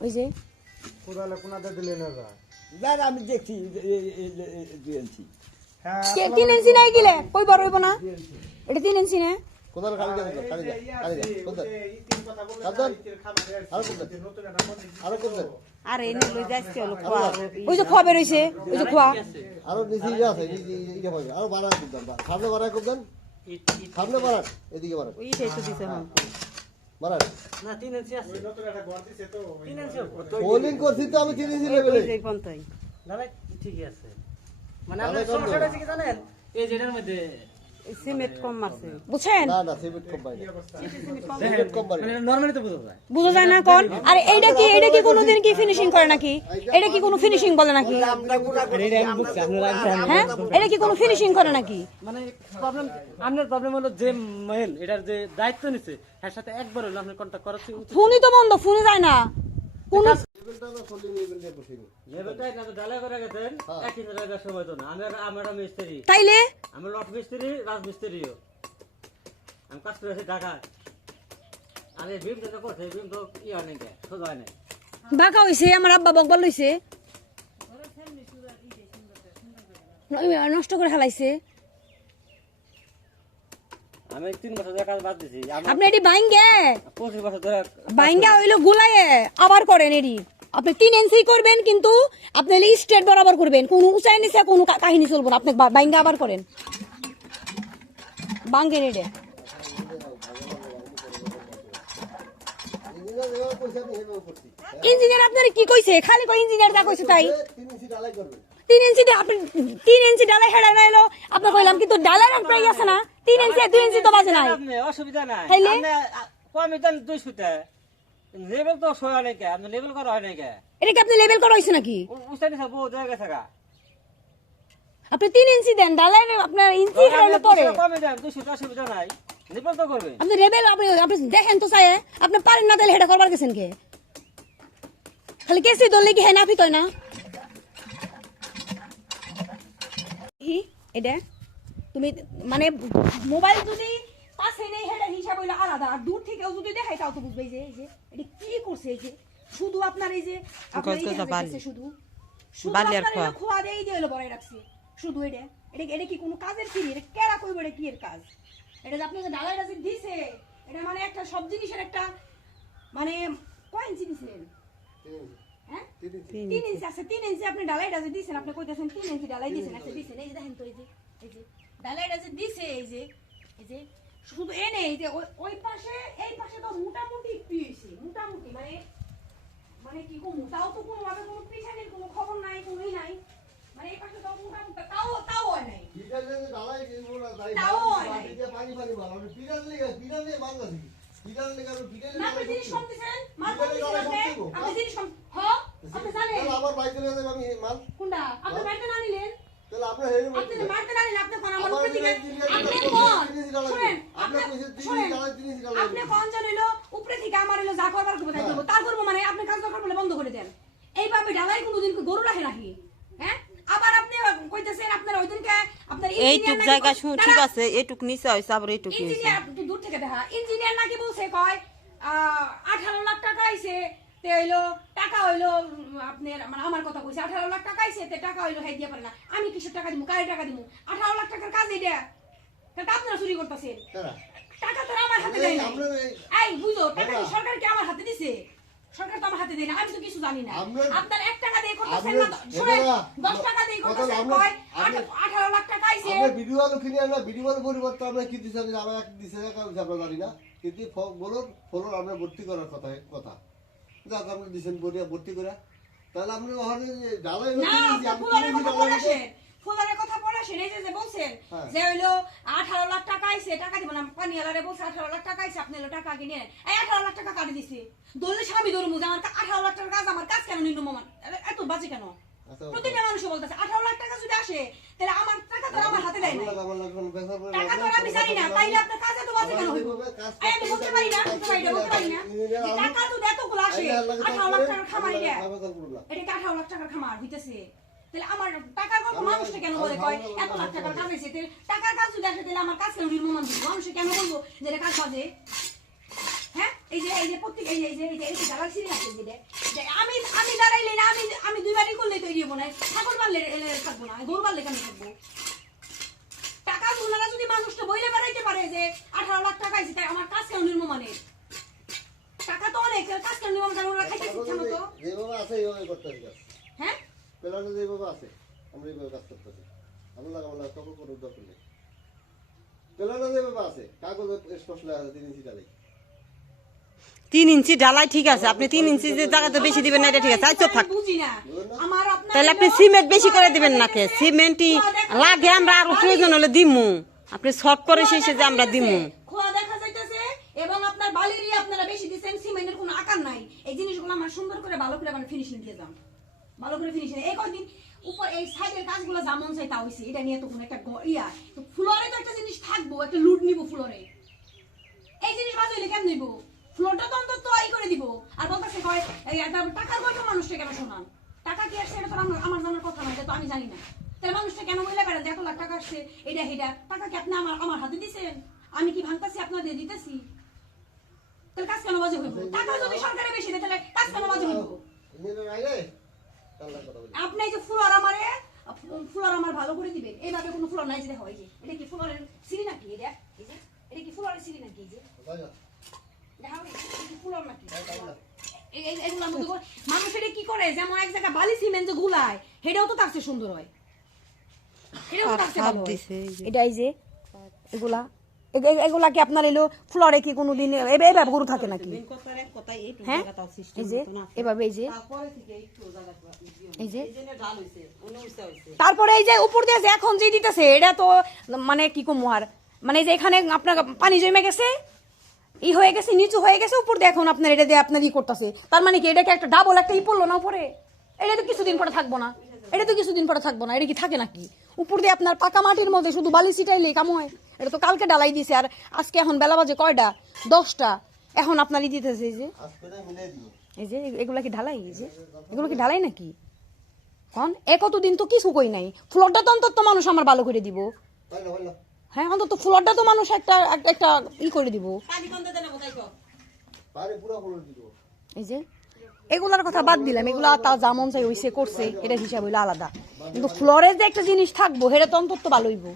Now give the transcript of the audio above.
ওই যে? কোদালে কোনাতে দিলে না দাদা আমি দেখছি ইঞ্চি। হ্যাঁ কে- তিন ইঞ্চি নাই গিলে? কই বড় হইব না? এটা তিন ইঞ্চি না? কোদাল দে কালি দে কোদাল। সাবধান। আরও কোদাল। আরও কোদাল। আর এনে লই যাচ্ছে হলো খোয়া। ওই যে খোয়া বেরোইছে ওই যে খোয়া। আরও নিচে আছে নিচে ইয়ে পাবে আরও বাড়ায় সামনে বাড়ায় কোদাল সামনে বাড়ান এদিকে বাড়ান। ওই সেই দিছে হ্যাঁ বোলিং করছি তো আমি তিন ইঞ্চি লেভেলে ঠিকই আছে। মানে আপনার সমস্যাটা। কি জানেন? এই যেটার মধ্যে সিমেন্ট কম মারছে বুঝছেন? না না সিমেন্ট কম পাই দেখেন কম বাড়ি। মানে তো বোঝা যায়। বুঝা যায় না কোন? আরে এইটা কি এইটা কি কোনোদিন কি ফিনিশিং করে নাকি? এটা কি কোনো ফিনিশিং বলে নাকি? হ্যাঁ? এটা কি কোনো ফিনিশিং করে নাকি? মানে প্রবলেম আপনার প্রবলেম হলো যে মেন এটার যে দায়িত্ব নিছে এর সাথে একবার হলো আপনি ফোনই তো বন্ধ ফোনে যায় না। কোন না। আমি আমার মিস্ত্রি। তাইলে? আমি লট মিস্ত্রি রাজ মিস্ত্রিও। আমি কাজ করেছি ঢাকা আমি বিম তো করছে বিম তো ই হয় নাকি সোজা হয় নাই। বাঁকা হইছে আমার আব্বা লইছে। নষ্ট করে হালাইছে আমি তিন বছর ধরে কাজ বাদ দিছি। আপনি এটি বাইঙ্গে পঁচিশ বছর ধরে বাইঙ্গা হইল গুলায়ে। আবার করেন এটি। আপনি তিন ইঞ্চি করবেন কিন্তু আপনি স্ট্রেট বরাবর করবেন। কোন উঁচাই নিচে কোনো কাহিনী চলবো না। আপনি বাইঙ্গা আবার করেন। বাঙ্গেন এটে। ইঞ্জিনিয়ার আপনার কি কইছে? খালি কই ইঞ্জিনিয়ার যা কইছে তাই। তিন ইঞ্চি আপনি তিন ইঞ্চি ডালাই হেডা নাইলো আপনি কইলাম কিন্তু ডালাই রান প্রায় আছে না। তিন ইঞ্চি দুই ইঞ্চি তো বাজে নাই। অসুবিধা নাই। তাইলে? দেন দুই সুতে লেভেল তো সয় হয় নাকি আপনি লেভেল করা হয় নাকি এটা কি আপনি লেভেল করা হয়েছে নাকি? উস্তানি সব বহু জায়গা থাকা। আপনি তিন ইঞ্চি দেন আপনার ইঞ্চি কমে দেন দুই সুতে অসুবিধা নাই। লেভেল তো করবে। আপনি লেভেল আপনি আপনি দেখেন তো চাই আপনি পারেন না তাহলে হেডা করবার গেছেন কে? খালি কেসি দললে কি হ্যাঁ নাফি তয় না ই, এটা তুমি মানে মোবাইল যদি পাশে নেই হেডা হিসাব হইল আলাদা। আর দূর থেকেও যদি দেখাই তাও তো বুঝবে যে এই যে এটা কি করছে এই যে শুধু আপনার এই যে আপনার এই শুধু। শুধু আপনার খোয়া। এটা দিয়ে হলো বড়াই রাখছে। শুধু এটা। এটা এটা কি কোনো কাজের কি এটা কেরা কইবে এটা কি এর কাজ? এটা যে ডালাইটা দিছে। এটা মানে একটা সব জিনিসের একটা মানে কয় ইঞ্চি দিছেন হ্যাঁ? তিন ইঞ্চি। আছে তিন ইঞ্চি আপনি ডালাইটা যে দিছেন আপনি কইতেছেন তিন ইঞ্চি ডালাই দিছেন একটা দিছেন। এই দেখেন যে ডালাইটা যে দিছে এই যে এই যে শুধু এনে এই যে ওই- পাশে এই পাশে তো মোটামুটি একটু হয়েছে মোটামুটি মানে মানে কি কমু তাও তো কোনো ভাবে কোনো পিছানির কোনো খবর নাই কোনোই নাই মানে এই পাশে তো মোটামুটি তাও তাও হয় নাই। পিটার লেগে ডালাই দিব না তাই তাও হয় নাই। পানি পানি মার আমি পিটার লেগে পিটার লেগে মারলা কি? পিটার লেগে আমি পিটার আপনি জিনিস দিছেন মাল আপনি দেবো। জিনিস আপনি জানেন। তাহলে আমার বাইকে লেগে আমি মাল? কোনটা? আপনি মারতে না নিলেন? হেরে আপনি মারতে না আপনি কোন আমার আমার দিকে আপনি কোন শুনেন আপনি আপনি কইছেন জিনিস শুনেন ডালাই, জিনিস ডালাই আপনি কোন জানিলো উপরে থেকে আমার হলো যা করবার করব তাই করব তার করব মানে আপনি কাজ দরকার বন্ধ করে দেন এইভাবে ডালাই কোনোদিন গরু রাখে নাকি হ্যাঁ আবার আপনি কইতেছেন আপনার ওই দিনকে আপনার এইটুক জায়গা শু ঠিক আছে এইটুক নিচে হয়েছে আবার এইটুক ইঞ্জিনিয়ার দূর থেকে দেখা ইঞ্জিনিয়ার নাকি বলছে কয় আঠারো লাখ টাকা আইছে তে হইল টাকা হইল আপনার মানে আমার কথা কইছে আঠারো লাখ টাকা আইছে তে টাকা হইল হাই দিয়া পারে না। আমি কিসের টাকা দিমু কারে টাকা দিমু? আঠারো লাখ টাকার কাজ এটা আপনারা চুরি করতেছেন? টাকা তো আমার হাতে দেয় না এই- বুঝো টাকা সরকার কি আমার হাতে দিছে? সরকার তো আমার হাতে দেয় না আমি তো কিছু জানি না। আপনার- এক টাকা দিয়ে করতেছেন না শুনেন দশ টাকা দিয়ে করতেছেন কয়? আঠারো লাখ টাকা আইছে। আমরা ভিডিও আলো কিনে আমরা ভিডিও আলো পরিবর্তে আমরা কি দিছে আমরা এক দিছে আমরা জানি না। কিন্তু বলুন ফলন আমরা ভর্তি করার কথা কথা। যাক আপনি দিছেন বড়িয়া ভর্তি করে তাহলে আপনি ওখানে যে জ্বালাই না হচ্ছে আপনি ফুলারের কথা পড়ে যে বলছেন হ্যাঁ। যে হইল আঠারো লাখ টাকা আইছে টাকা দিব না পানিয়ালারে বলছে আঠারো লাখ টাকা আইছে আপনি হলো টাকা কিনে এই আঠারো লাখ টাকা কাটি দিছে? স্বামী ধরমু যে আমার আঠারো লাখ টাকার কাজ আমার কাজ কেন নিল মামা? এত বাজে কেন? প্রতিটা মানুষ বলতেছে আঠারো লাখ টাকা যদি আসে তাহলে আমার টাকা তো আমার হাতে দেয় না টাকা তো আমি জানি না তাইলে আপনার কাজ এত বাজে কেন হইব আমি বলতে পারি না বলতে পারি না বলতে পারি না টাকা তো এতগুলো আসে আঠারো লাখ টাকার খামার এটা না। এটা কি আঠারো লাখ টাকার খামার হইতেছে তাহলে আমার টাকার গল্প মানুষটা কেন বলে কয় এত লাখ টাকার কাজ হয়েছে তাহলে টাকার কাজ যদি আসে তাহলে আমার কাজ কেন নির্মমান মানুষে কেন বলব যে এটা কাজ বাজে হ্যাঁ এই যে এই যে প্রত্যেক এই যে এই যে এই যে এই যে জ্বালার সিঁড়ি আছে যে যে আমি আমি দাঁড়াইলে না আমি আমি দুইবারই করলে তৈরি হব না। ছাগল মারলে থাকব না গরু মারলে কেন থাকব? টাকা ওনারা যদি মানুষটা বইলে বেড়াইতে পারে যে আঠারো লাখ টাকা আছে তাই আমার কাজ কেন নির্মমানের টাকা তো অনেক কাজ কেন নির্মম ওরা খাইতে যেভাবে আছে এইভাবে করতে হবে কাজ। হ্যাঁ? যেভাবে আছে আমরা এইভাবে কাজ করতেছি আমরা লাগাবো না তখন কোনো দরকার নেই প্ল্যানটা যেভাবে আছে কাগজে স্পষ্ট আছে তিন ডালাই তিন ইঞ্চি ঢালাই ঠিক আছে। আপনি তিন ইঞ্চি যে জায়গাতে বেশি দিবেন না এটা ঠিক আছে। আচ্ছা থাক। না তাহলে আপনি সিমেন্ট বেশি করে দিবেন নাকি সিমেন্টই লাগে আমরা আরও প্রয়োজন হলে দিমু। আপনি শর্ট করে শেষে যে আমরা দিমু। খোয়া দেখা যাইতেছে এবং আপনার বালিরই আপনারা বেশি দিচ্ছেন সিমেন্টের কোনো আকার নাই। এই জিনিসগুলো আমার সুন্দর করে ভালো করে মানে ফিনিশিং দিয়ে যান ভালো করে ফিনিশিং এই কদিন উপর এই সাইডের কাজগুলো যেমন চাই তা হইছে। এটা নিয়ে তো কোনো একটা গ- ইয়া। তো ফ্লোরে তো একটা জিনিস থাকব একটা লুট নিব ফ্লোরে এই জিনিস কেমন নিব ফ্লোরটা তো অন্তত এই করে দিব। আর বলতেছে একটা টাকার গল্প মানুষটা কেন শোনান? টাকা কি আসছে এটা তো আমার জানার কথা না এটা তো আমি জানি না। তাহলে মানুষটা কেন বলে বেড়ান যে এত লাখ টাকা আসছে? এটা এটা টাকা কি আপনি আমার আমার হাতে দিছেন? আমি কি ভাঙতাছি আপনাদের দিতেছি? তাহলে কাজ কেন বাজে হইব? টাকা যদি সরকারে বেশি দেয়, তাহলে কাজ কেন বাজে হইব? কথা আপনি যে ফুলার আমারে ফুলার আমার ভালো করে দিবেন। এইভাবে কোনো ফুলার নাই যে, হয় যে। এটা কি ফুলারের সিঁড়ি নাকি? এটা এটা কি ফুল ফুলারের সিঁড়ি নাকি? যে তাই না দেখাও এটা কি ফুলার নাকি এই- এই- এগুলার মধ্যে করে- মানুষ এটা কি করে? যেমন এক জায়গায় বালি সিমেন্ট যে গুলায় সেটাও তো তার সুন্দর হয়। এটাও তার ভালো হয়। যে। এটা এই যে এগুলা। এগুলা কি আপনার এলো? ফ্লোরে কি কোনোদিন এইভাবে গরু থাকে নাকি? হ্যাঁ? এই যে এভাবে এই যে। এই যে। তারপরে এই যে উপর দিয়ে যে এখন যে দিতেছে এটা তো মানে কি কম আর? মানে এই যে এখানে আপনার পানি জমে গেছে? ই হয়ে গেছে, নিচু হয়ে গেছে, উপর দিয়ে এখন আপনার এটা দিয়ে আপনার ই করতেছে। তার মানে কি এটাকে একটা ডাবল একটা ই পড়ল না উপরে? এটা তো কিছুদিন পরে থাকব না। এটা তো কিছুদিন পরে থাকব না, এটা কি থাকে নাকি? উপর দিয়ে আপনার পাকা মাটির মধ্যে শুধু বালি ছিটাইলে কাম হয়। এটা তো কালকে ডালাই দিছে, আর আজকে এখন বেলা বাজে কয়টা? দশটা। এখন আপনার ই দিতেছে, এই যে। এই যে, এগুলা কি ঢালাই, এই যে? এগুলো কি ঢালাই নাকি? কন? এ কতদিন তো কিছু কই নাই। ফ্লোরটা তো অন্তত মানুষ আমার ভালো করে দিব। হ্যাঁ অন্তত ফ্লোরটা তো মানুষ একটা একটা ই করে দিব। এই যে এগুলার কথা বাদ দিলাম। এগুলা তা যেমন চাই হইছে করছে এটা হিসাব হইল আলাদা। কিন্তু ফ্লোরে যে একটা জিনিস থাকব সেটা তো অন্তত ভালো হইব।